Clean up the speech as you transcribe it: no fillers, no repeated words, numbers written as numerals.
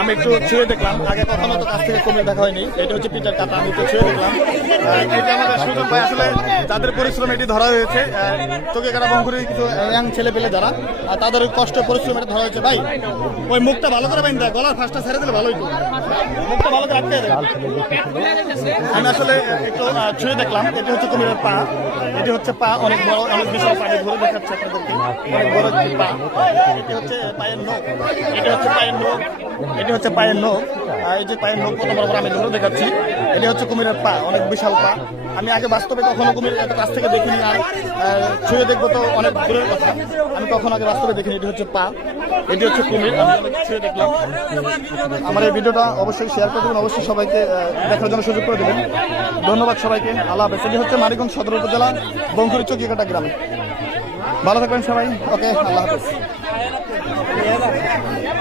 আমি একটু ছুঁয়ে দেখলাম, আগে কখনো তো কাছ থেকে কুমির দেখা হয়নি। এটা হচ্ছে পিটার কাটা, আমি একটু ছুঁয়ে দেখলাম। এটা আমাদের সুযোগ ভাই, আসলে যাদের পরিশ্রম এটি ধরা হয়েছে, চোখে কাটা বঙ্কুরি কিছু ইয়াং ছেলে পেলে যারা, তাদের ওই কষ্ট পরিশ্রম এটা ধরা হয়েছে। ভাই ওই মুখটা ভালো করে বাইন্দা, গলার ফাঁসটা ছেড়ে দিলে ভালোই তো, মুখটা ভালো করে আটকে দেয়। আমি আসলে একটু ছুঁয়ে দেখলাম, এটি হচ্ছে কুমিরের পা, এটি হচ্ছে পা, অনেক বড়, অনেক বিশাল পানি ধরে দেখাচ্ছে আপনাদেরকে, অনেক বড় একটি পা। এটি হচ্ছে পায়ের নখ, এটি হচ্ছে পায়ের নখ, এটি হচ্ছে পায়ের নখ। এই যে পায়ের নখ কত বড় বড় আমি ধরে দেখাচ্ছি। এটি হচ্ছে কুমিরের পা, অনেক বিশাল পা। আমি আগে বাস্তবে কখনো কুমির এত কাছ থেকে দেখিনি, আর ছুঁয়ে দেখবো তো অনেক দূরের কথা। আমি কখনো আগে বাস্তবে দেখিনি। এটি হচ্ছে পা, এটি হচ্ছে কুমির, আমি ছুঁয়ে দেখলাম। আমার এই ভিডিওটা অবশ্যই শেয়ার করে দেবেন, অবশ্যই সবাইকে দেখার জন্য সুযোগ করে দেবেন। ধন্যবাদ সবাইকে, আল্লাহ হাফেজ। এটি হচ্ছে মানিকগঞ্জ সদর উপজেলা বঙ্কুরি চকিয়াকাটা গ্রামে। ভালো থাকবেন সবাই, ওকে, আল্লাহ হাফেজ।